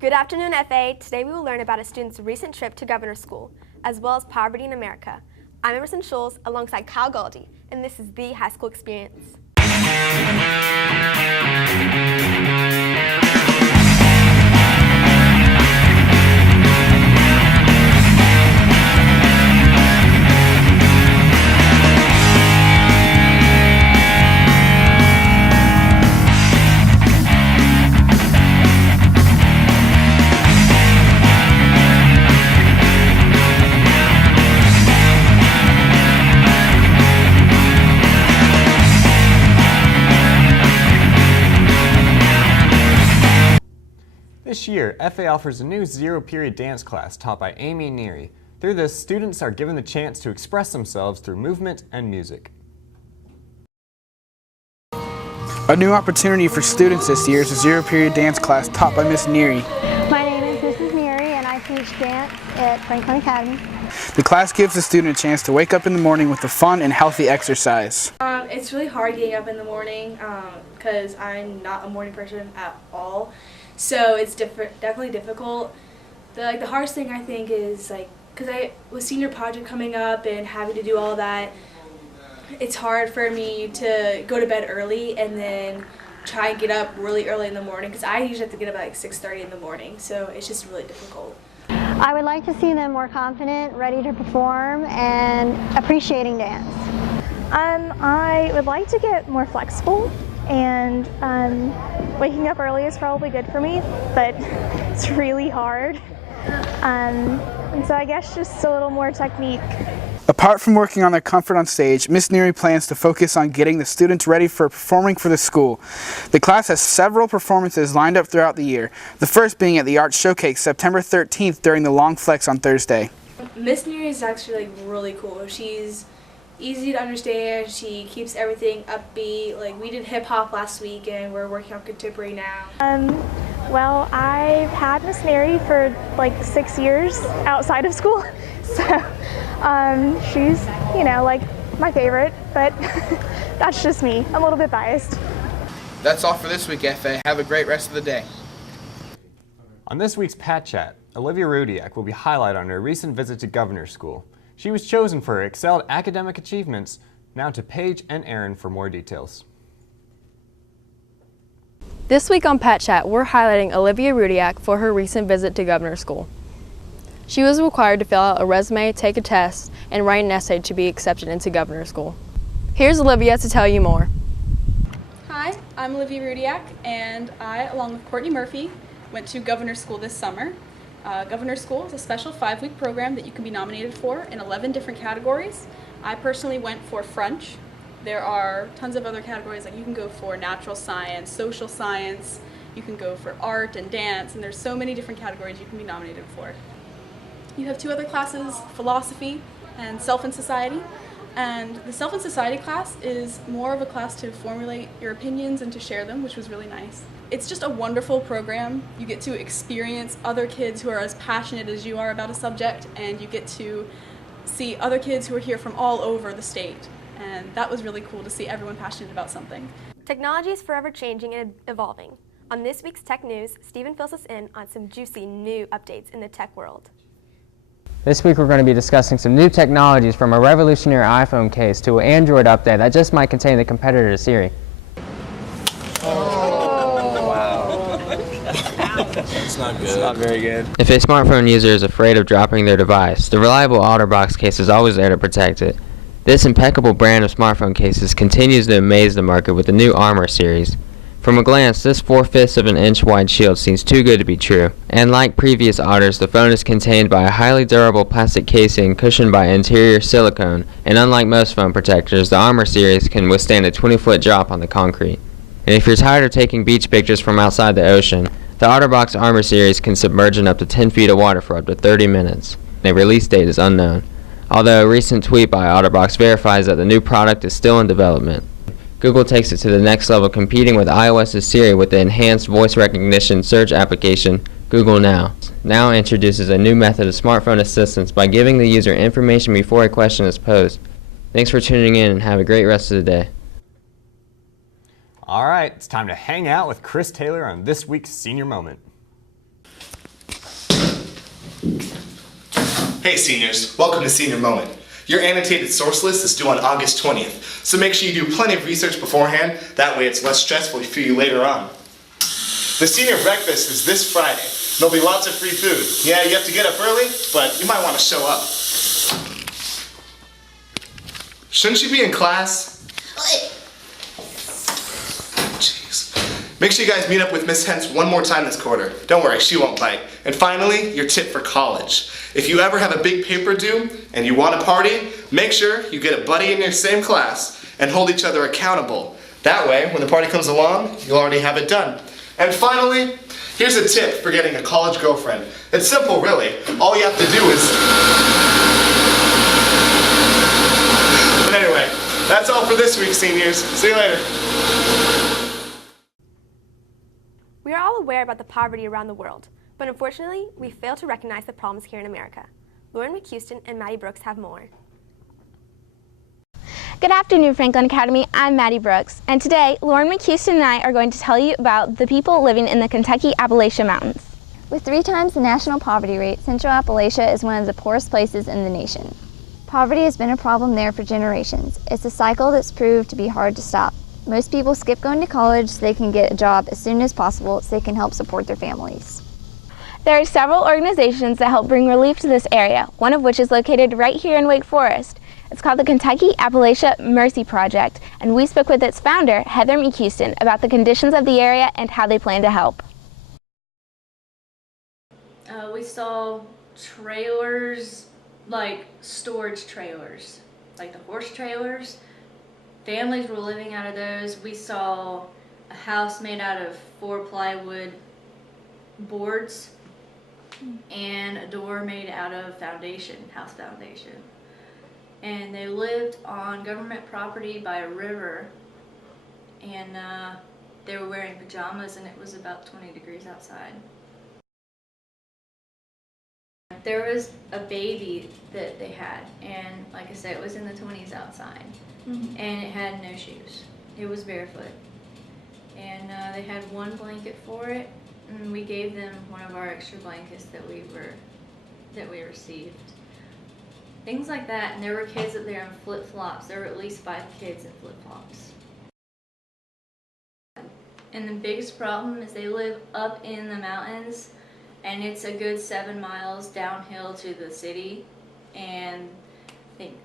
Good afternoon, FA. Today we will learn about a student's recent trip to Governor's School, as well as poverty in America. I'm Emerson Schulz alongside Kyle Galdi, and this is The High School Experience. This year, FA offers a new zero-period dance class taught by Amy Neary. Through this, students are given the chance to express themselves through movement and music. A new opportunity for students this year is a zero-period dance class taught by Miss Neary. My name is Mrs. Neary and I teach dance at Franklin Academy. The class gives the student a chance to wake up in the morning with a fun and healthy exercise. It's really hard getting up in the morning because I'm not a morning person at all. So it's definitely difficult. The hardest thing I think is because with senior project coming up and having to do all that, it's hard for me to go to bed early and then try and get up really early in the morning because I usually have to get up at 6:30 in the morning. So it's just really difficult. I would like to see them more confident, ready to perform, and appreciating dance. I would like to get more flexible, and waking up early is probably good for me, but it's really hard. And so I guess just a little more technique. Apart from working on their comfort on stage, Miss Neary plans to focus on getting the students ready for performing for the school. The class has several performances lined up throughout the year, the first being at the Arts Showcase September 13th during the Long Flex on Thursday. Miss Neary is actually really cool. She's easy to understand. She keeps everything upbeat. We did hip hop last week and we're working on contemporary now. Well, I've had Miss Neary for 6 years outside of school, so she's, my favorite, but that's just me. I'm a little bit biased. That's all for this week, FA. Have a great rest of the day. On this week's Pat Chat, Olivia Rudiak will be highlighted on her recent visit to Governor's School. She was chosen for her excelled academic achievements. Now to Paige and Aaron for more details. This week on Pat Chat, we're highlighting Olivia Rudiak for her recent visit to Governor's School. She was required to fill out a resume, take a test, and write an essay to be accepted into Governor's School. Here's Olivia to tell you more. Hi, I'm Olivia Rudiak, and I, along with Courtney Murphy, went to Governor's School this summer. Governor's School is a special 5-week program that you can be nominated for in 11 different categories. I personally went for French. There are tons of other categories, you can go for natural science, social science, you can go for art and dance, and there's so many different categories you can be nominated for. You have 2 other classes, philosophy and self and society. And the self and society class is more of a class to formulate your opinions and to share them, which was really nice. It's just a wonderful program. You get to experience other kids who are as passionate as you are about a subject, and you get to see other kids who are here from all over the state. And that was really cool to see everyone passionate about something. Technology is forever changing and evolving. On this week's Tech News, Stephen fills us in on some juicy new updates in the tech world. This week we're going to be discussing some new technologies from a revolutionary iPhone case to an Android update that just might contain the competitor to Siri. That's not good. It's not very good. If a smartphone user is afraid of dropping their device, the reliable OtterBox case is always there to protect it. This impeccable brand of smartphone cases continues to amaze the market with the new Armor series. From a glance, this 4/5 of an inch wide shield seems too good to be true. And like previous Otters, the phone is contained by a highly durable plastic casing cushioned by interior silicone, and unlike most phone protectors, the Armor series can withstand a 20-foot drop on the concrete. And if you're tired of taking beach pictures from outside the ocean, the OtterBox Armor series can submerge in up to 10 feet of water for up to 30 minutes. A release date is unknown, although a recent tweet by OtterBox verifies that the new product is still in development. Google takes it to the next level, competing with iOS's Siri with the enhanced voice recognition search application Google Now. Now introduces a new method of smartphone assistance by giving the user information before a question is posed. Thanks for tuning in and have a great rest of the day. All right, it's time to hang out with Chris Taylor on this week's Senior Moment. Hey seniors, welcome to Senior Moment. Your annotated source list is due on August 20th, so make sure you do plenty of research beforehand, that way it's less stressful for you later on. The senior breakfast is this Friday. There'll be lots of free food. Yeah, you have to get up early, but you might want to show up. Shouldn't you be in class? Jeez. Make sure you guys meet up with Miss Hentz one more time this quarter. Don't worry, she won't bite. And finally, your tip for college. If you ever have a big paper due and you want to party, make sure you get a buddy in your same class and hold each other accountable. That way, when the party comes along, you'll already have it done. And finally, here's a tip for getting a college girlfriend. It's simple, really. All you have to do is... But anyway, that's all for this week, seniors. See you later. We are all aware about the poverty around the world, but unfortunately, we fail to recognize the problems here in America. Lauren McHouston and Maddie Brooks have more. Good afternoon, Franklin Academy. I'm Maddie Brooks, and today, Lauren McHouston and I are going to tell you about the people living in the Kentucky Appalachian Mountains. With 3 times the national poverty rate, Central Appalachia is one of the poorest places in the nation. Poverty has been a problem there for generations. It's a cycle that's proved to be hard to stop. Most people skip going to college so they can get a job as soon as possible so they can help support their families. There are several organizations that help bring relief to this area, one of which is located right here in Wake Forest. It's called the Kentucky Appalachia Mercy Project, and we spoke with its founder, Heather McHouston, about the conditions of the area and how they plan to help. We saw trailers, like storage trailers, like the horse trailers. Families were living out of those. We saw a house made out of 4 plywood boards and a door made out of house foundation. And they lived on government property by a river, and they were wearing pajamas, and it was about 20 degrees outside. There was a baby that they had, and like I said, it was in the 20s outside, and it had no shoes. It was barefoot, and they had 1 blanket for it, and we gave them one of our extra blankets that we received. Things like that, and there were kids up there in flip-flops. There were at least 5 kids in flip-flops. And the biggest problem is they live up in the mountains, and it's a good 7 miles downhill to the city, and I think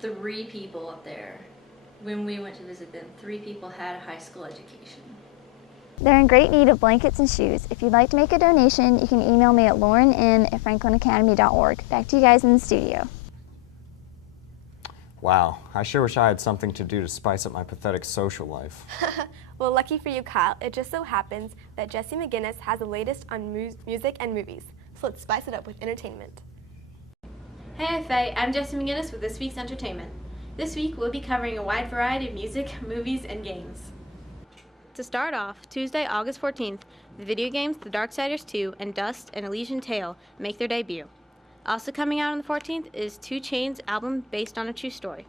3 people up there, when we went to visit them, 3 people had a high school education. They're in great need of blankets and shoes. If you'd like to make a donation, you can email me at lauren@franklinacademy.org. Back to you guys in the studio. Wow, I sure wish I had something to do to spice up my pathetic social life. Well, lucky for you, Kyle, it just so happens that Jesse McGinnis has the latest on music and movies. So let's spice it up with entertainment. Hey FA, I'm Jesse McGinnis with this week's entertainment. This week we'll be covering a wide variety of music, movies, and games. To start off, Tuesday, August 14th, the video games The Darksiders 2 and Dust and Elysian Tale make their debut. Also coming out on the 14th is 2 Chainz' album based on a true story.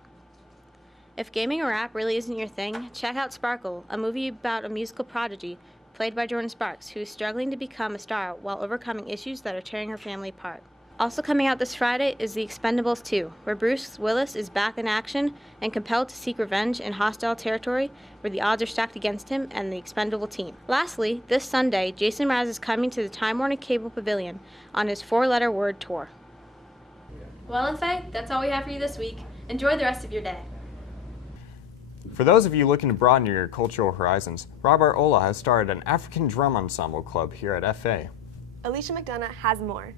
If gaming or rap really isn't your thing, check out Sparkle, a movie about a musical prodigy played by Jordan Sparks, who is struggling to become a star while overcoming issues that are tearing her family apart. Also coming out this Friday is The Expendables 2, where Bruce Willis is back in action and compelled to seek revenge in hostile territory where the odds are stacked against him and the expendable team. Lastly, this Sunday, Jason Mraz is coming to the Time Warner Cable Pavilion on his 4-letter word tour. Well, FA, that's all we have for you this week. Enjoy the rest of your day. For those of you looking to broaden your cultural horizons, Robert Ola has started an African drum ensemble club here at FA. Alicia McDonough has more.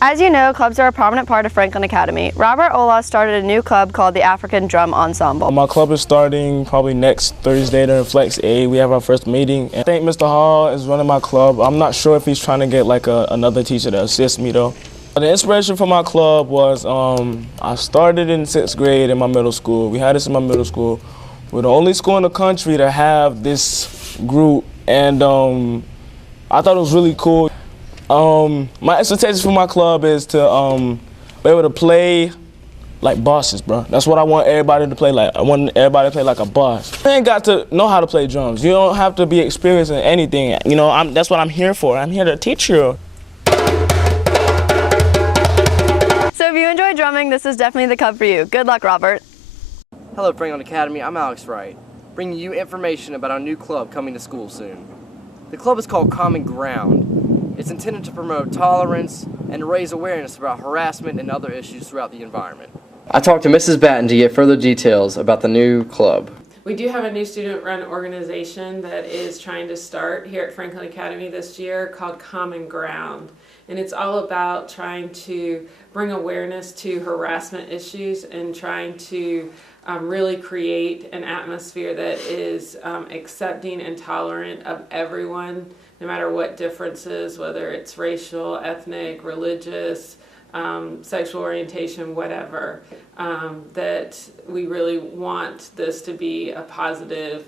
As you know, clubs are a prominent part of Franklin Academy. Robert Ola started a new club called the African Drum Ensemble. My club is starting probably next Thursday to Flex A. We have our first meeting. I think Mr. Hall is running my club. I'm not sure if he's trying to get like another teacher to assist me though. The inspiration for my club was I started in 6th grade in my middle school. We had this in my middle school. We're the only school in the country to have this group, and I thought it was really cool. My expectations for my club is to be able to play like bosses, bro. That's what I want everybody to play like. I want everybody to play like a boss. You ain't got to know how to play drums. You don't have to be experienced in anything. You know, that's what I'm here for. I'm here to teach you. drumming, this is definitely the club for you. Good luck, Robert. Hello, Franklin Academy. I'm Alex Wright, bringing you information about our new club coming to school soon. The club is called Common Ground. It's intended to promote tolerance and raise awareness about harassment and other issues throughout the environment. I talked to Mrs. Batten to get further details about the new club. We do have a new student-run organization that is trying to start here at Franklin Academy this year called Common Ground. And it's all about trying to bring awareness to harassment issues and trying to really create an atmosphere that is accepting and tolerant of everyone, no matter what differences, whether it's racial, ethnic, religious, sexual orientation, whatever, that we really want this to be a positive,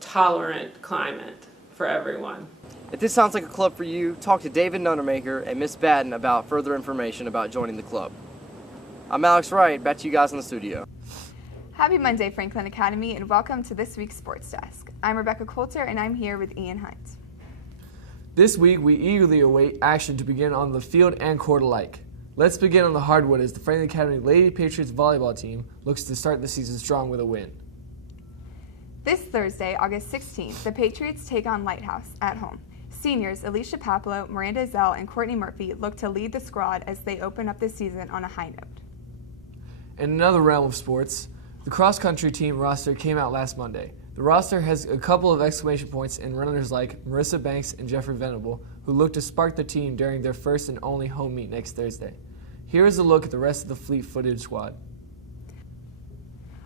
tolerant climate for everyone. If this sounds like a club for you, talk to David Nunnermaker and Miss Batten about further information about joining the club. I'm Alex Wright, back to you guys in the studio. Happy Monday, Franklin Academy, and welcome to this week's Sports Desk. I'm Rebecca Coulter, and I'm here with Ian Hunt. This week, we eagerly await action to begin on the field and court alike. Let's begin on the hardwood as the Franklin Academy Lady Patriots volleyball team looks to start the season strong with a win. This Thursday, August 16th, the Patriots take on Lighthouse at home. Seniors Alicia Papalo, Miranda Zell, and Courtney Murphy look to lead the squad as they open up the season on a high note. In another realm of sports, the cross-country team roster came out last Monday. The roster has a couple of exclamation points in runners like Marissa Banks and Jeffrey Venable, who look to spark the team during their first and only home meet next Thursday. Here is a look at the rest of the fleet-footed squad.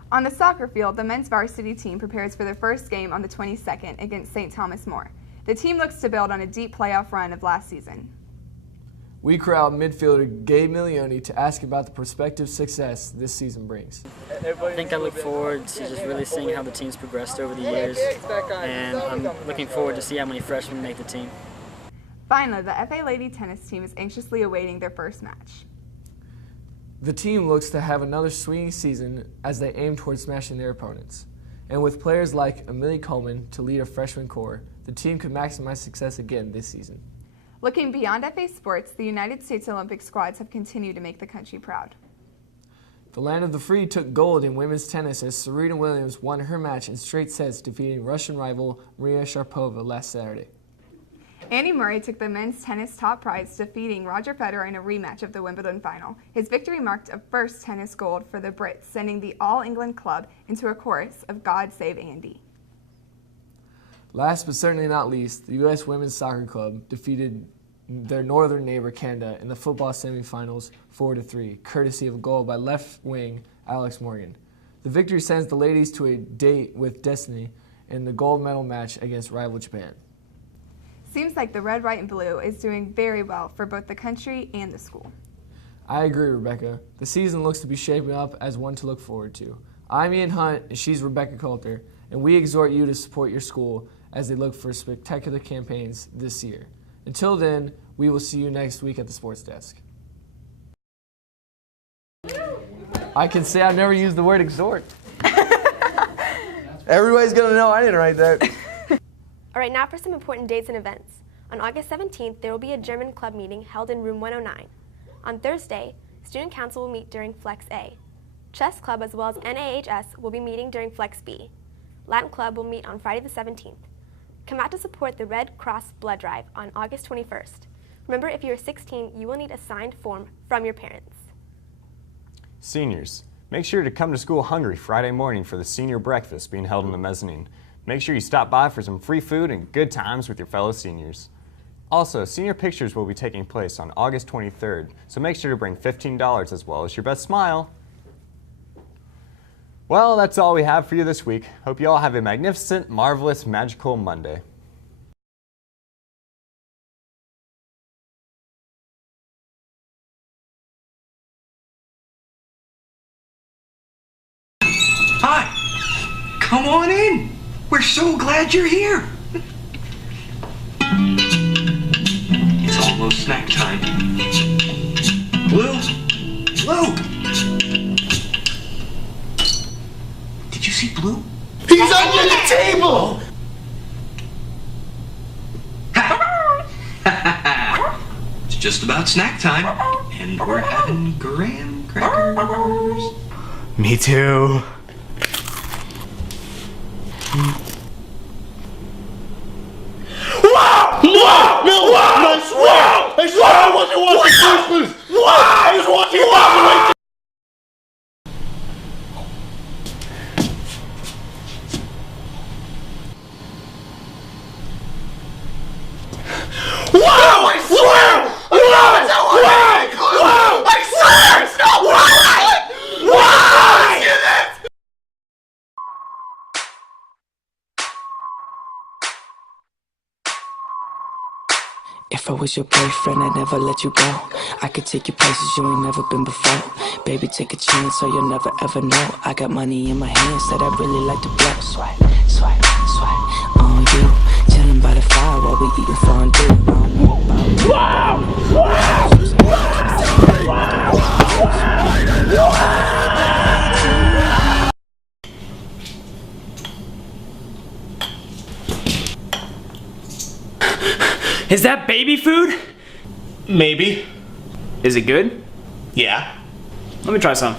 On the soccer field, the men's varsity team prepares for their first game on the 22nd against St. Thomas More. The team looks to build on a deep playoff run of last season. We corralled midfielder Gabe Milioni to ask about the prospective success this season brings. I think I look forward to just really seeing how the team's progressed over the years, and I'm looking forward to see how many freshmen make the team. Finally, the FA Lady tennis team is anxiously awaiting their first match. The team looks to have another swinging season as they aim towards smashing their opponents. And with players like Amelie Coleman to lead a freshman core, the team could maximize success again this season. Looking beyond FA sports, the United States Olympic squads have continued to make the country proud. The land of the free took gold in women's tennis as Serena Williams won her match in straight sets, defeating Russian rival Maria Sharapova last Saturday. Andy Murray took the men's tennis top prize, defeating Roger Federer in a rematch of the Wimbledon final. His victory marked a first tennis gold for the Brits, sending the All-England club into a chorus of God Save Andy. Last but certainly not least, the U.S. Women's Soccer Club defeated their northern neighbor Canada in the football semifinals 4-3, courtesy of a goal by left wing Alex Morgan. The victory sends the ladies to a date with destiny in the gold medal match against rival Japan. Seems like the red, white, and blue is doing very well for both the country and the school. I agree, Rebecca. The season looks to be shaping up as one to look forward to. I'm Ian Hunt, and she's Rebecca Coulter, and we exhort you to support your school as they look for spectacular campaigns this year. Until then, we will see you next week at the Sports Desk. I can say I've never used the word exhort. Everybody's gonna know I didn't write that. All right, now for some important dates and events. On August 17th, there will be a German club meeting held in room 109. On Thursday, Student Council will meet during Flex A. Chess Club as well as NAHS will be meeting during Flex B. Latin Club will meet on Friday the 17th. Come out to support the Red Cross Blood Drive on August 21st. Remember, if you're 16, you will need a signed form from your parents. Seniors, make sure to come to school hungry Friday morning for the senior breakfast being held in the mezzanine. Make sure you stop by for some free food and good times with your fellow seniors. Also, senior pictures will be taking place on August 23rd, so make sure to bring $15 as well as your best smile. Well, that's all we have for you this week. Hope you all have a magnificent, marvelous, magical Monday. Hi! Come on in! We're so glad you're here! It's almost snack time. Blue! Blue! Did you see Blue? He's under the table! It's just about snack time, and we're having grand Crackers. Me too. Wow! Wow! No! Wow! I swear I wasn't watching Christmas! What? I was watching Wow! Wow! I swear! Wow! It's not working! Wow! I swear it's not working! Why? If I was your boyfriend, I'd never let you go. I could take you places you ain't never been before. Baby, take a chance so you'll never ever know. I got money in my hands that I really like to blow. Swipe, swipe, swipe on you. Chilling by the fire while we eating fondue. Wow! Is that baby food? Maybe. Is it good? Yeah. Let me try some.